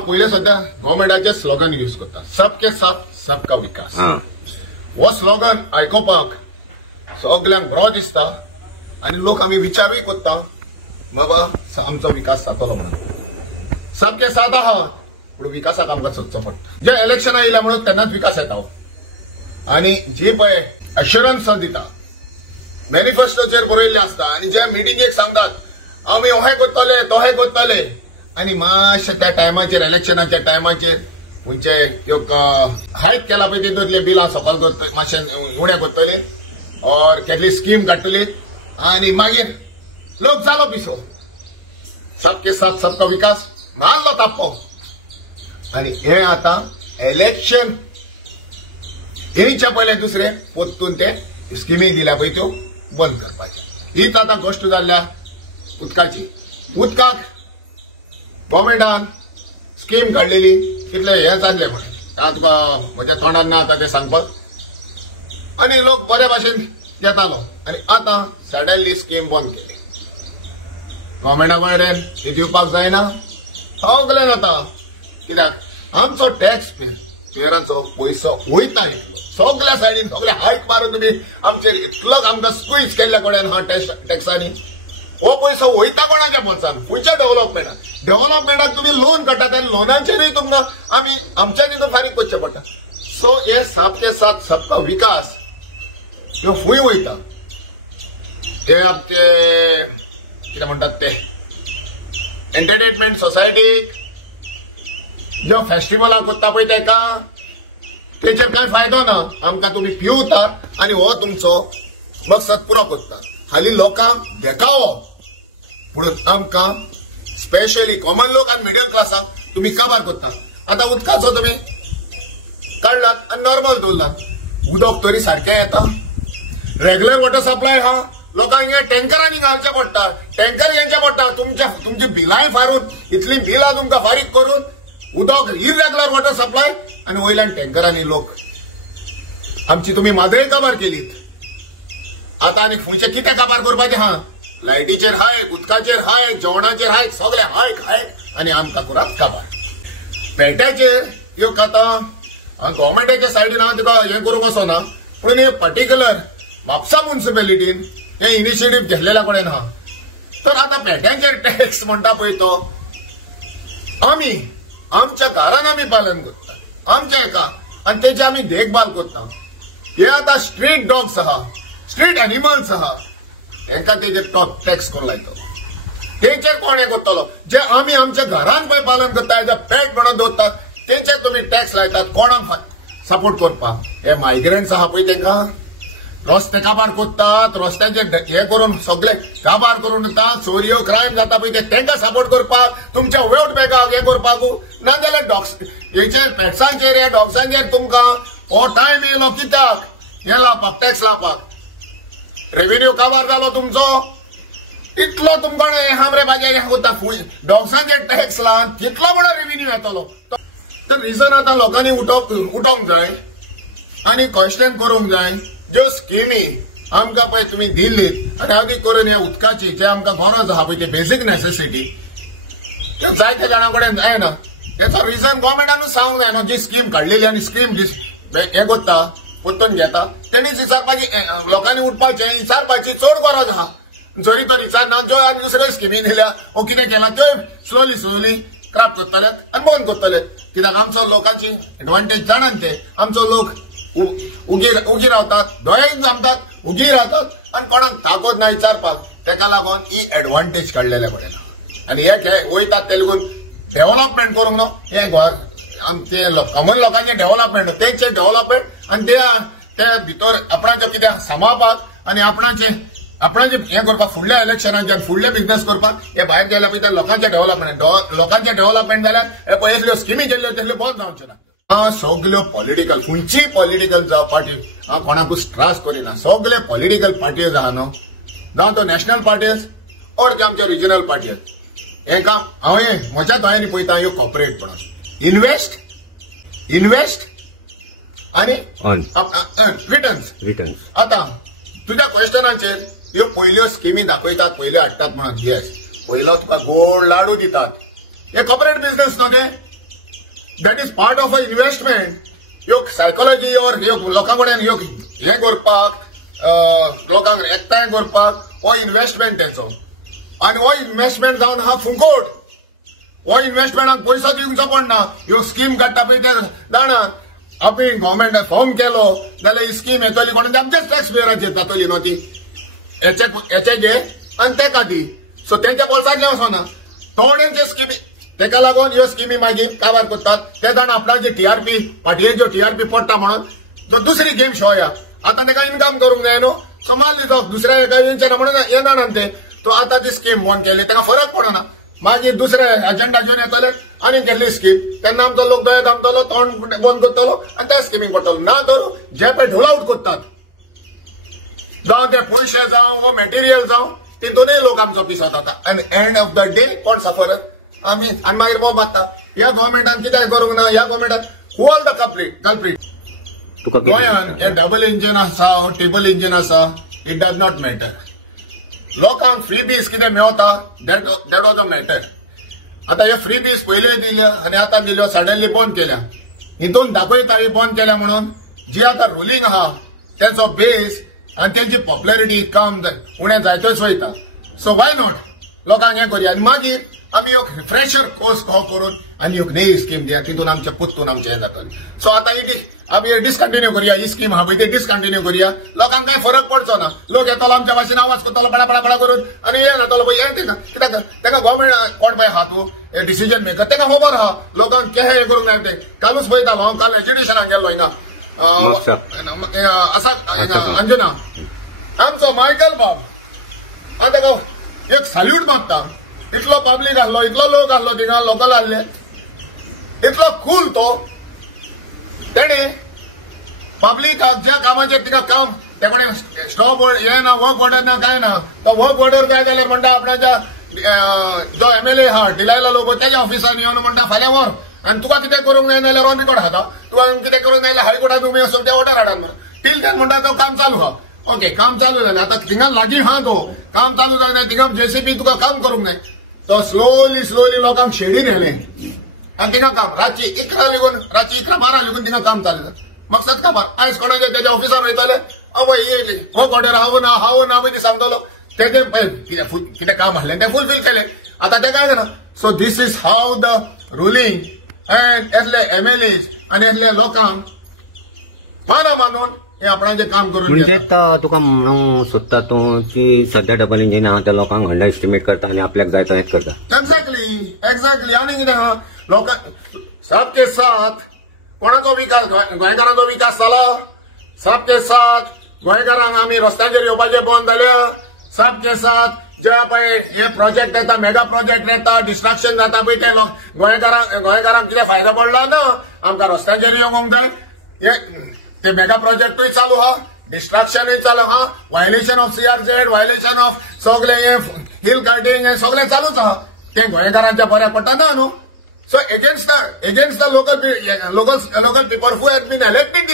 पहिले सध्या गव्हर्मेंटाचे slogan use करता, सबके साथ सबका विकास. हो स्लोगन आयकोपाक सगळ्यांक बरो दिसता आणि लोक आम्ही विचारूय करता बाबा आमचो विकास जातलो म्हणून. सबके साथ आहात पण विकासाक आमकां सोदचो पडटा. जे इलेक्शन येयल्या म्हणून तेन्नाच विकास येता आणि जी पळय अश्युरन्स दिता मॅनिफेस्टोचेर बरयल्ले असता आणि जे मिटिंगेक सांगतात आम्ही हे करतले तो हे करतले आणि मातशे त्या टायमाचेर इलेक्शनाच्या टायमाचेर खंयचे हायक केला पळय तितूंतले बिलां सकयल करतले मातशे उणें करतले और केटली स्कीम काडटली आणि मागीर लोक जालो पिसो. सबके साथ सबका विकास मारलो ताप्पो आणि हे आता इलेक्शन येयच्या पयले दुसरे पोत्तून ते स्किमी दिल्या पळय त्यो बंद करपाचे. हीच आता गोष्ट जाल्ल्या उदकाची. उदकाक गव्हर्मेंटान स्कीम काडलेली कितले हे जाल्ले म्हणून आता तुका म्हज्या तोंडान ना आता ते सांगपाक आणि लोक बऱ्या भाशेन येतालो आणि आता सडनली स्कीम बंद केली. गव्हर्मेंटा कडेन ती दिवपाक जायना सगळें जाता कित्याक आमचो टॅक्स पेयरांचो पयसो वयता सगळ्या सायडीन सगळे हायक मारून तुमी आमचेर इतलो आमकां स्क्वीज केल्ल्या कडेन हा टॅक्सांनी हो पयसो वयता कोणाच्या बोल्सान खंयच्या डेव्हलपमेंटाक तुम्ही लोन काडटात आनी लोनांचेरूय तुमकां आमी आमच्या तितून फारीक करचें पडटा. सो हे सबके साथ सबका विकास ह्यो फूंय वयता. ते आमचे कितें म्हणटात ते एंटरटेनमेंट सोसायटीक जो फेस्टिवलां करता पळय तेका तेचेर कांय फायदो ना. आमकां तुमी पिवता आनी हो तुमचो मकसद पुरो करता. हालीं लोकांक देखावो म्हणून आमकां स्पेशली कॉमन लोक आनी मिडल क्लासाक तुमी काबार करता. आता उदकाचो तुमी काडलात आनी नॉर्मल दवरलात उदक तरी सारकें येता. रेग्युलर वॉटर सप्लाय हा लोकांक हे टँकरांनी घालचें पडटा, टँकर घेवचे पडटा. तुमची बिलांय फारून इतली बिलां तुमकां फारीक करून उदक इरेग्युलर वॉटर सप्लाय आणि वयल्यान टँकरांनी लोक आमची तुम्ही माद्रे काबार केलीत. आता आनी फुडचे कितें काबार करपाचें हा? लायटीचेर हायक, उदकाचेर हायक, जेवणाचेर हायक, सगळे हायक आनी आमकां करात काबार. पेट्याचेर ह्यो आतां गव्हर्मेंटाच्या सायडीन हांव तुका हें करूंक वचना पूण हे पर्टिक्युलर म्हापसा म्युनिसिपॅलिटीन हे इनिशिएटीव घेतलेल्या कडेन हा. तर आता पेट्यांचेर टॅक्स म्हणटा पळय तो आमी आमच्या घरान आमी पालन करता आमच्या एका आणि त्याची आम्ही देखभाल करता. हे आता स्ट्रीट डॉग्स आहा, स्ट्रीट एनिमल्स आहा, हेंका तेजेर टॅक्स करून लायतो. तेचेर कोण हे करतलो? जे आमी आमच्या घरान पळय पालन करता एज अ पेट म्हणून दवरतात तेचेर तुम्ही टॅक्स लायतात. कोणाक सपोर्ट करपाक? हे मायग्रंट्स आहा पळय तेंका रस्ते काबार करतात, रस्त्याचे हे करून सगळे काबार करून येतात, चोरयो क्रायम जाता पळय ते तेंका सपोर्ट करपाक, तुमच्या वोट बॅगाक हे करपाक नाजाल्यार डॉग्स हेचेर पेट्सांचेर हे डॉग्सांचेर तुमकां हो टायम येयलो कित्याक हे लावपाक टॅक्स लावपाक? रेव्हेन्यू काबार जालो तुमचो इतलो तुमकां हामरे बाजार हे करता डॉग्सांचेर टॅक्स लावन तितलो बरो रेव्हेन्यू येतलो. तर रिजन आता लोकांनी उठोवंक जाय आनी क्वेश्चन करूंक जाय. ज्यो स्किमी आमकां पळय तुमी दिल्लीत आनी अदीक करून ह्या उदकाची जे आमकां गरज आहा पळय ते बेसीक नेसेसिटी त्यो जायत्या जाणां कडेन जायना. हेचो रिजन गव्हर्मेंटानूच सांगूंक जाय न्हू. जी स्कीम काडलेली आनी स्कीम हे करता परतून घेता तेणीच विचारपाची लोकांनी उठपाचें विचारपाची चड गरज आहा. जरी तर विचारना ज्यो आनी दुसऱ्यो स्किमी दिल्या हो कितें केलां त्यो स्लोली क्राफ्ट करतले आनी बंद करतले. कित्याक आमचो लोकांची एडवांटेज जाणान ते आमचो लोक उगी रावतात, दोळे जमतात, उगी रावतात आणि कोणाक ताकद ना विचारपाक. तेका लागून ही एडवांटेज काडलेले कडेन आनी हे वयतात ते लागून डेव्हलपमेंट करूंक न्हू. हे आमचे कॉमन लोकांचे डेव्हलपमेंट तेंचे डेव्हलपमेंट आनी ते भितर आपणाचें कितें सांबाळपाक आनी आपणाचें हें करपाक फुडल्या इलेक्शनाच्या फुडले बिझनेस करपाक हे भायर गेल्या पळय त्या लोकांचें डेव्हलपमेंट जाल्यार हे पळय स्किमी केल्ल्यो तसल्यो बंद जावच्यो ना. सगळ्यो पॉलिटिकल खंयचीय पॉलिटिकल पार्टी कोणाकूच त्रास करिना. सगळे पॉलिटिकल पार्टीज आहा न्हू जावं तो नॅशनल पार्टीज और जे आमचे रिजनल पार्टीज हेका हांव म्हज्या दोळ्यांनी पळयता ह्यो कॉर्पोरेट म्हणून इन्वेस्ट आनी रिटर्न्स. आता तुझ्या क्वेश्चनाचेर ह्यो पयल्यो स्किमी दाखयतात पयल्यो हाडटात म्हणून येस पयलो तुका गोड लाडू दितात. हे कॉर्पोरेट बिझनेस न्हू ते that is part of a investment. ह्यो सायकोलॉजी और ह्यो लोकां कडेन ह्यो हे करपाक लोकांक एकठांय करपाक हो इन्व्हेस्टमेंट तेचो. आनी हो इन्व्हेस्टमेंट जावन हा फुकट. हो इन्व्हेस्टमेंटाक पयसो दिवचो पडना. ह्यो स्कीम काडटा पळय ते जाणात आमी गव्हर्मेंटान फॉर्म केलो जाल्यार ही स्कीम येतली कोण आमच्याच टॅक्स पेयराचेर जातली न्हू ती. हेचे घे आनी तेका दी. सो तेंच्या बोल्सांतले वचना थोड्यांचे स्किमी. तेका लागून ह्यो स्किमी मागीर काबार करतात. ते जाण आपणाची टीआरपी पाटयेक ज्यो टीआरपी पडटा म्हणून जो दुसरी गेम शो या आतां तेका इन्कम करूंक जाय न्हू. सो माल दितो दुसऱ्या एका येना म्हणून येना न्हू ते. तो आतां ती स्कीम बंद केली तेका फरक पडना. मागीर दुसरे एजेंडा घेवन येतले आनी केल्ली स्कीम तेन्ना आमचो लोक दोळे थांबतलो तोंड बंद करतलो आनी त्या स्किमीक पडटलो. ना तर जे पळय ढोल आउट करतात जावं ते पयशे जावं वो मॅटेरियल जावं तितूनय लोक आमचो पिसत जाता. आनी एंड ऑफ द डे कोण सफर आमी. आनी मागीर बोब मारता ह्या गव्हर्मेंटान कित्याक करूंक ना. ह्या गव्हर्मेंटान हू ऑल द कल्प्रीट. गोंयान हे डबल इंजिन आसा ट्रिपल इंजिन आसा इट डज नॉट मॅटर. लोकांक फ्री बीज कितें मेवता दॅट वॉज अ मॅटर. आतां हे फ्री बीज पयलीं दिल्यो आनी आतां दिल्यो सडनली बंद केल्या. हितून दाखयता ही बंद केल्या म्हणून जी आतां रुलींग आहा तेचो बेस आनी तेंची पॉप्युलरिटी कम उणें जायतच वयता. सो वाय नॉट लोकांक हें करया आनी मागीर आमी एक रिफ्रेशर कोर्स करून आनी एक नई स्कीम दिया तितून आमचे पुत्तून आमचें हें जातलें. सो आतां आमी डिस्कंटिन्यू करया ही स्कीम आहा पळय ती डिस्कंटिन्यू करया. लोकांक कांय फरक पडचो ना. लोक येतलो आमच्या भाशेन आवाज करतलो बडा बडा बडा करून आनी हें जातलो पळय हें कित्याक तेका गव्हर्मेंट कोण पळय आहा तूं डिसिजन मेकर तेका खबर आहा लोकांक केहे हें करूंक जाय तें. कालूच पळयतालो हांव काल एज्युकेशनाक गेल्लो हिंगा आसा अंजुना आमचो मायकल बाब. हांव तेका एक सॅल्यूट मारता. इतलो पब्लीक आहलो इतलो लोक आहलो थिंगा लोकल आहले इतलो कूल तो. तेणे पब्लिकाक ज्या कामाचेर तिका काम ते कोणी स्टॉप हे ना वर्क ऑर्डर ना काय ना. तो वर्क ऑर्डर जाय जाल्यार म्हणटा आपणाच्या जो एमएलए आहा डिलायला लोक त्याच्या ऑफिसान येवन म्हणटा फाल्यां व्हर आनी तुका कितें करूंक जाय जाल्यार ऑन रिकॉर्ड खाता. तुका कितें करूंक जाय जाल्यार हायकोर्टात तुमी वचून ते ऑर्डर हाडात म्हणून. टील तेन म्हणटा तो काम चालू आहा. ओके काम चालू जालें. आतां थिंगा लागीं आहा तो काम चालू जालें थिंगा जेसीबी तुका काम करूंक जाय. तो स्लोली लोकांक शेडीन येलें आनी थिंगा काम रातची 11 लेगून रातची 11-12 लेगून थिंगा काम चालू जाता. मकसद खबर आयज कोणाचे तेच्या ऑफिसार वयतले आवय येयली वर्क ऑर्डर हांव ना पळय ती सांगतलो तेजें कितें काम आहलें तें फुलफील केलें. आतां तें काय जाना. So this is how the ruling and येसले एमएलएज आनी येसले लोकांक मानून हे आपणाचें काम करून म्हणजे तुका म्हणूंक सोदता तूं की सध्या डबल इंजिन आहा त्या लोकांक अंडर एस्टिमेट करता आनी आपल्याक जाय तो हेंच करता. एक्झॅक्टली आनी कितें आहा लोकांक सबके साथ कोणाचो विकास गोंयकारांचो विकास जाला. सबके साथ गोंयकारांक आमी रस्त्याचेर येवपाचें बंद जालें. सबके साथ जे पळय हे प्रोजेक्ट येता मेगा प्रोजेक्ट येता डिस्ट्रक्शन जाता पळय ते गोंयकारांक कितें फायदो पडला ना. आमकां रस्त्याचेर येवंक जाय ते मेगा प्रोजेक्टूय चालू आहा डिस्ट्रक्शनूय चालू आहा violation of CRZ violation of सगळे हे हिल कटिंग हे सगळे चालूच आहा. ते गोंयकारांच्या बऱ्याक पडटा ना न्हू. So against the local people who has been elected